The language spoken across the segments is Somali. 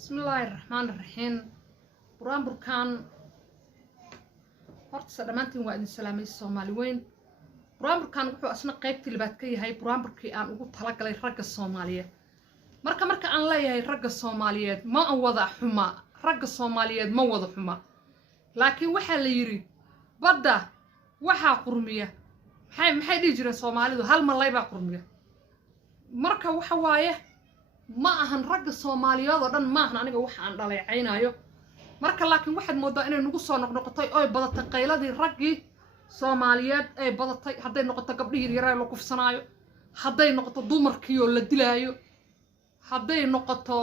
بسم الله الرحمن الرحيم. قرآن بركان horta dhamaantiin waa idin salaamay Soomaali weyn. Quraan burkaan wuxuu asna qaybtii labaad ka yahay quraan burkii aan ugu talagalay ragga Soomaaliyeed. Marka aan leeyahay ragga Soomaaliyeed ma aan wada xuma, ragga Soomaaliyeed ma wada xuma. Laakiin waxa la yiri badda waxa qurmiya. Maxay dhigi jireen Soomaalidu hal malay baa qurmiya. Marka waxa waaye ma ahan ragga Soomaaliyeed oo dhan ma ahan aniga waxa aan dhaleecaynayo. marka laakiin waxaad moodaa inay nagu soo noqnoqotay oo badatay qayladii raggii Soomaaliyeed ay badatay haday noqoto gabdhihii yaray la kufsanaayo haday noqoto dumarkii oo la dilaayo haday noqoto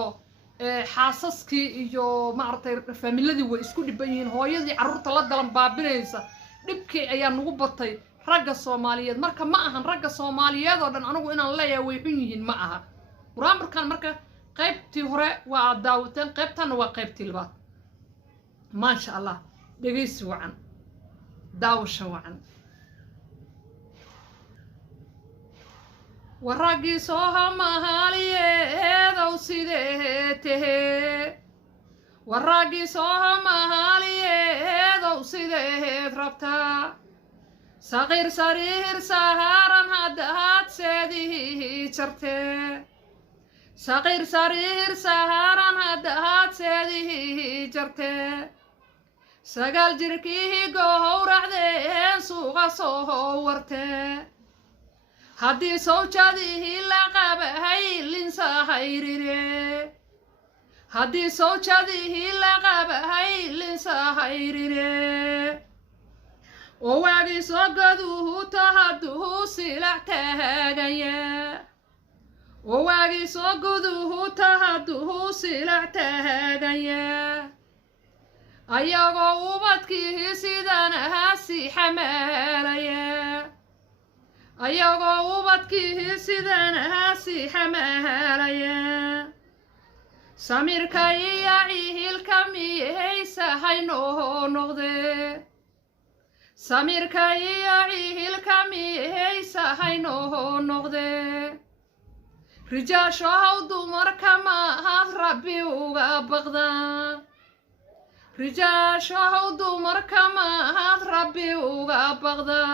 xaasaskii iyo maartay faamiladii way isku dhiban yihiin hooyadii carruurta la dalan baabinaysa dhibkii ayaa nagu batay ragga Soomaaliyeed marka ma ahan ragga Soomaaliyeed oo dhan anigu inaan leeyahay way xun yihiin ma aha quraan markaan marka qaybtii hore waa daawateen qaybtana waa qaybtii labaad ما شاء الله دقيس وعن داوش وعن والراقي صوها مهاليه ذو سيدته والراقي صوها مهاليه ذو سيده ربطا صغير صرير سهارا هدهات سيده شرته صغير صرير سهارا هدهات سيده شرته سقال جركيه قهور عدين سوغا صورته هدي صوتشاديه لقب هاي لنسا هيريري هدي صوتشاديه لقب هاي لنسا هيريري وواقي صقدوه تهدوه سلعته غيا وواقي صقدوه تهدوه سلعته غيا ayagoo ubadkii sidaan ahaasi xamaalaya ayagoo ubadkii sidaan ahaasi xamaalaya samirka iyo ciilka miyaysa haynoo noqde samirka iyo ciilka miyaysa haynoo noqde rijaashow dumarka ma had rabbi uga baqdaan رجال شهود مركما هاد ربي وقبضا